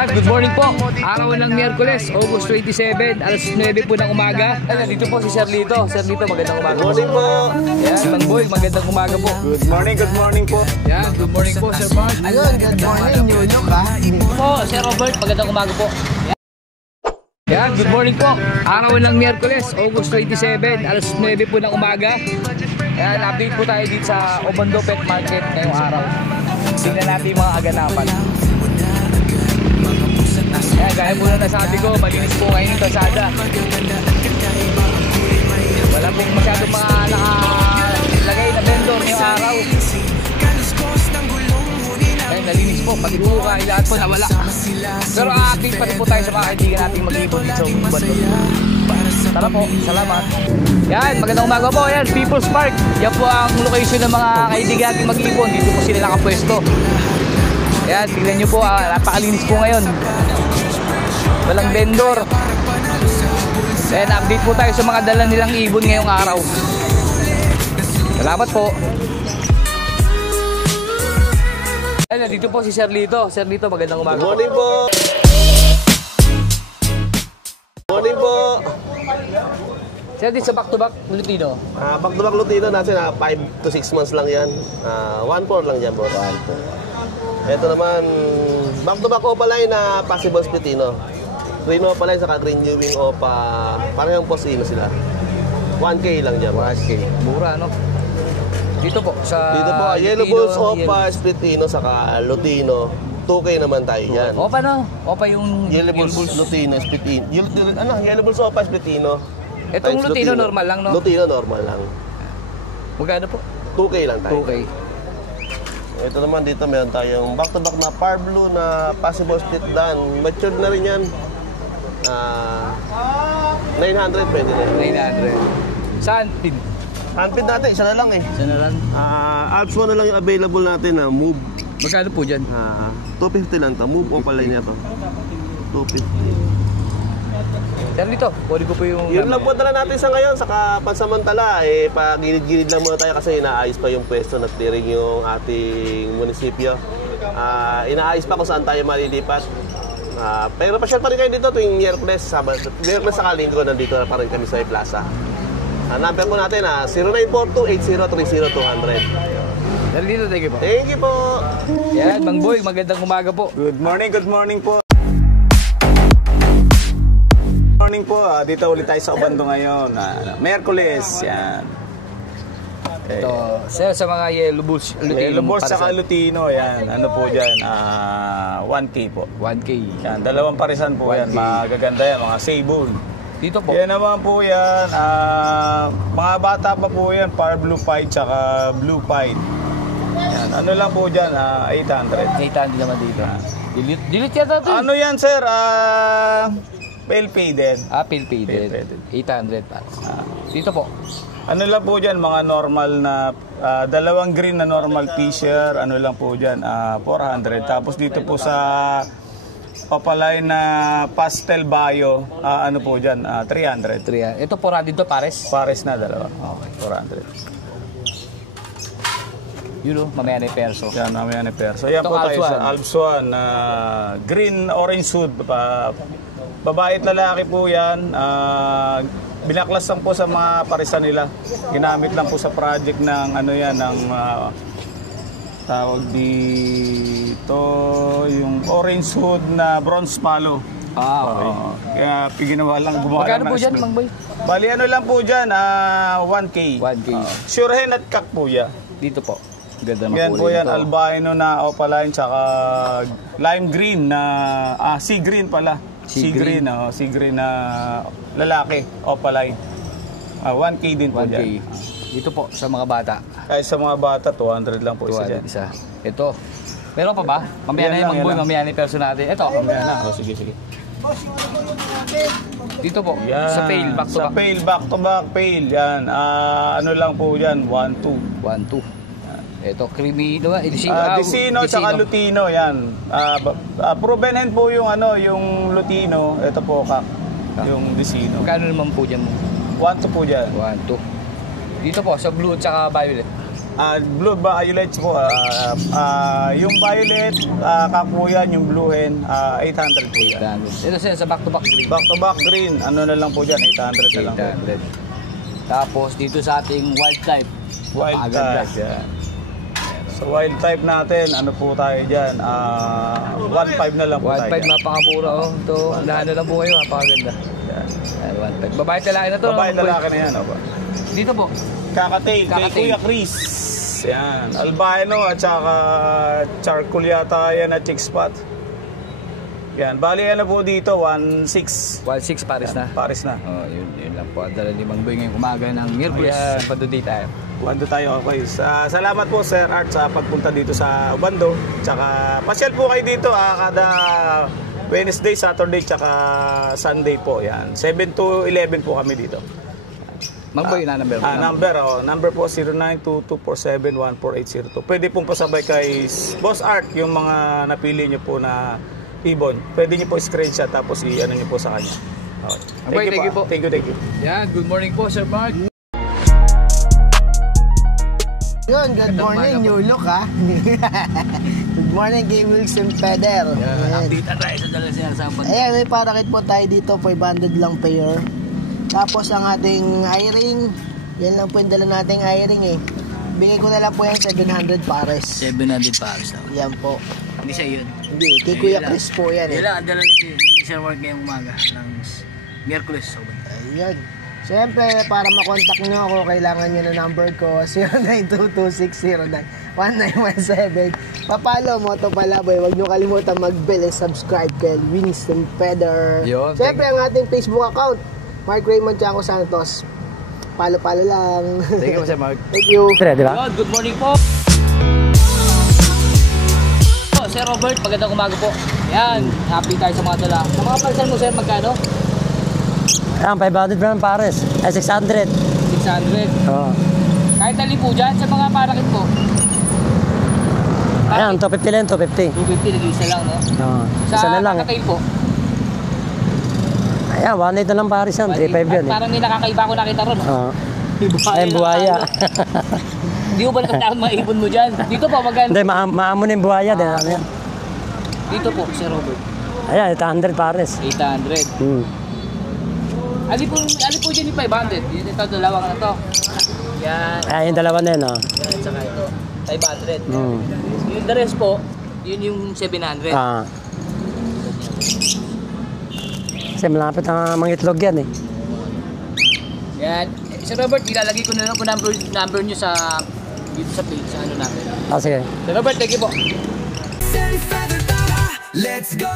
Yan, good morning po. Araw ng Miyerkules, August 27, alas 9 po ng umaga. Ay, dito po si Sir Lito. Sir Lito, magandang umaga. Good morning po. Yan, Mang Boy, magandang umaga po. Good morning po. Yan, good morning po, Sir Mark. Ayun, good morning, Nyunyok ha. Po, Sir Robert, magandang umaga po. Yan, good morning po. Araw ng Miyerkules, August 27, alas 9 po ng umaga. Yan, update po tayo dito sa Obando Pet Market ngayong araw. Tingnan natin yung mga aganapan. Yan, gaya po na nasabi ko, malinis po ngayon yung kalsada. Wala pong masyadong mga nakalagay na vendor ngayong araw. Ay, nalinis po, pati po kayo lahat po nawala. Pero update pa rin po tayo sa mga kaibigan nating mag-iipon dito sa Obando. Tara po, salamat. Yan, magandang umaga po. Yan, People's Park. Yan po ang location ng mga kaibigan nating mag-iipon. Dito po sila nakapwesto. Yan, tingnan nyo po, napakalinis po ngayon. Walang vendor. Yan, update po tayo sa mga dala nilang ibon ngayong araw. Salamat po. Yan, dito po si Sir Lito. Sir Lito, magandang umaga. Good morning po. Morning po. Sir, dito sa back-to-back Lutino. Back to back Lutino natin, 5 to 6 months lang yan. 1-4 lang dyan, boss. Ito naman, back to back Opaline na possible Splitino. Green Opaline saka Green New Wing Opa, parehong Posino sila. 1K lang dyan, boss. 1K. Mura, no? Dito po, sa Dito po, Yellow Bulls Opa, Splitino saka Lutino. 2K naman tayo dyan. Opa, no? Opa yung Yellow Bulls Lutino, Splitino. Yellow Bulls Opa, Splitino. Itong Lutino normal lang, no? Lutino normal lang. Magkano po? 2K lang tayo. 2K. Ito naman dito meron tayong back-to-back na Par Blue na possible split dan. Matured na rin yan. 900 pwede na yan. 900. Saan pin? Handpid natin, isa na lang eh. Saan na lang? Alps 1 na lang yung available natin na Move. Magkano po dyan? 250 lang to. Move o pala niya to. 250. Sir dito, pwede ko po yung... Yun lang po dala natin sa ngayon. Saka pansamantala, pag-gilid-gilid lang muna tayo kasi inaayos pa yung pwesto na clearing yung ating munisipyo. Inaayos pa kung saan tayo malilipat. Pero pasyal pa rin kayo dito tuwing Miyerkules. Miyerkules sa Linggo, nandito na pa rin kami sa plaza. Number po natin, 0942-8030-200. Sir dito, thank you po. Thank you po. Yan, Mang Boy, magandang umaga po. Good morning po. Morning po, dito ulit tayo sa Obando ngayon. Miyerkules, yan. Ito, sir, sa mga Yellow Bulls, Yellow Bulls saka Lutino, yan. Ano po dyan? 1K po. 1K. Yan, dalawang parisan po 1K. yan. Magaganda yan, mga sable. Dito po. Yan naman po yan. Mga bata pa po yan, Par Blue Pied saka Blue Pied. Yan, ano lang po dyan, 800. 800 naman dito. Delete yata ito. Ano yan, sir? Well paid. Pill paid. 800 pa. Dito po. Ano lang po dyan, mga normal na, dalawang green na normal Fisher, ano lang po dyan, 400. Tapos dito po sa Opaline na pastel bio, ano po dyan, 300. 300. Ito 400 to, pares? Pares na dalawa. Okay, 400. Yun o, mamaya na yung perso. Yan, mamaya na perso. Yan Itong po tayo Alps sa Alps 1, green orange hood. Babae at lalaki po yan. Binaklas lang po sa mga parisan nila. Ginamit lang po sa project ng ano yan, ng tawag dito, yung orange hood na bronze palo. Okay. Kaya ginawa lang, gumawa Magkano lang po ng dyan, split. Mang Boy? Bali ano lang po dyan, 1K. 1K. Sure hen at kak po yan. Dito po. Ganda Yan po yan, albino na opaline, tsaka lime green na, sea green pala. Sea green na lalaki, opaline. 1K din po 1K. dyan. Dito po, sa mga bata. Kahit sa mga bata, 200 lang po isa 200 dyan. isa. Ito. Meron pa ba? Mamaya na Yan yung lang, Mang Boy, yan lang. mamaya na yung perso natin. Ito. Mamaya na. Sige. Dito po, Yan. sa pail, back to Sa back. pail, back to back pail. Yan. Ano lang po dyan, 1-2. 1, 2. Ito, creamy, diba? Dicino tsaka Lutino, yan. Proven hen po yung yung Lutino. Ito po yung Dicino. Magkano naman po dyan mo? 1-2 po dyan. 1, 2. Dito po, sa blue at saka violet. Blue violets po. Yung violet, kakuyan, yung blue hen, 800 po yan. Ito sir, sa back-to-back green. Back to back green, ano na lang po dyan, 800 na lang po. 800. Tapos dito sa ating wild type. Wild Napakaganda. type, yan. Sa wild type natin, ano po tayo dyan, 1.5 na lang po Wild tayo type, dyan. napakamura oh. Ito, lahat na lang po kayo, napakaganda. Yan. Ayan, wild type. Babae talaki na to. Babae no? lalaki na yan, opo. Dito po. Kakatail, kay Kakatail. Kuya Chris. Yan, albino at saka charcoal yata yan at chick spot. Yan, bali ano po dito, 1.6. Wild 6 Paris na. Paris na. Oh, yun lang po. Dala 5 boy ngayong umaga ng Miyerkules. Ayan. Paduday tayo. Ubando tayo, okay. Salamat po Sir Art sa pagpunta dito sa Ubando. Tsaka pasyal po kayo dito kada Wednesday, Saturday, tsaka Sunday po. Yan, 7 to 11 po kami dito. Magboy na number. Number po 0922471480. Pwede pong pasabay kay Boss Art yung mga napili niyo po na ibon. Pwede niyo po screenshot tapos i-ano niyo po sa kanya. Okay. Thank you po. Thank you. Yeah, good morning po Sir Mark. Yun, good morning, new look ha. Good morning, Game Wilson Peder. Update na tayo sa dala sinasapan. Ayan, may parakit po tayo dito, 500 lang pair. Tapos ang ating eye-ring, yan lang po yung dala nating eye-ring eh. Bigay ko na lang po yung 700 pares. 700 Paris na. Yan po. Hindi siya yun. Hindi, kay Kuya Chris po yan eh. Yan lang, ang dala ni Sir Mark ngayong umaga ng Miyerkules. Ayan. Siyempre, para makontak nyo ako, kailangan nyo na number ko, 0922-609-1917. Papalo, Moto Palaboy. Huwag nyo kalimutan mag-bell and subscribe kay Winston Peder. Yun, Siyempre, ang ating Facebook account, Mark Raymond Chanco Santos. Palo-palo lang. Thank you Sir Mark. Thank you. Yun, good morning po. Sir Robert, magandang umaga po. Yan, happy tayo sa mga dala. Sa mga parcel mo Sir, magkano? Ayan, 500 naman pares. 600. 600. Oo. Kahit tali po dyan, sa mga parakit po. Ayan, 250 lang, 250. 250, nag-isa lang, no? Oo. Sa Isa na lang. kakatail po. Ayan, 1.8 na lang pares yan. 3.5 yan eh. Parang may nakakaiba ko nakita ron. Oo. Buhaya Ay, buhaya. Hindi ko ba nakatakan mga ibon mo dyan? Dito po, magkano? Hindi, maamo na yung buhaya. Ano yan? Dito po, Sir Robert. Ayan, 800 pares. 800. Ali po dyan yung 500. Ito, dalawang na to. Yan. Ayan, yung dalawa na yun, oh. Yan, saka ito. 500. Hmm. Yung the rest po, yun yung 700. Ah. Kasi malapit ang mga itlog yan eh. Yan. Sir Robert, ilalagay ko na lang po number nyo sa dito sa page, sa ano natin. Ah, sige. Sir Robert, thank you po. Let's go!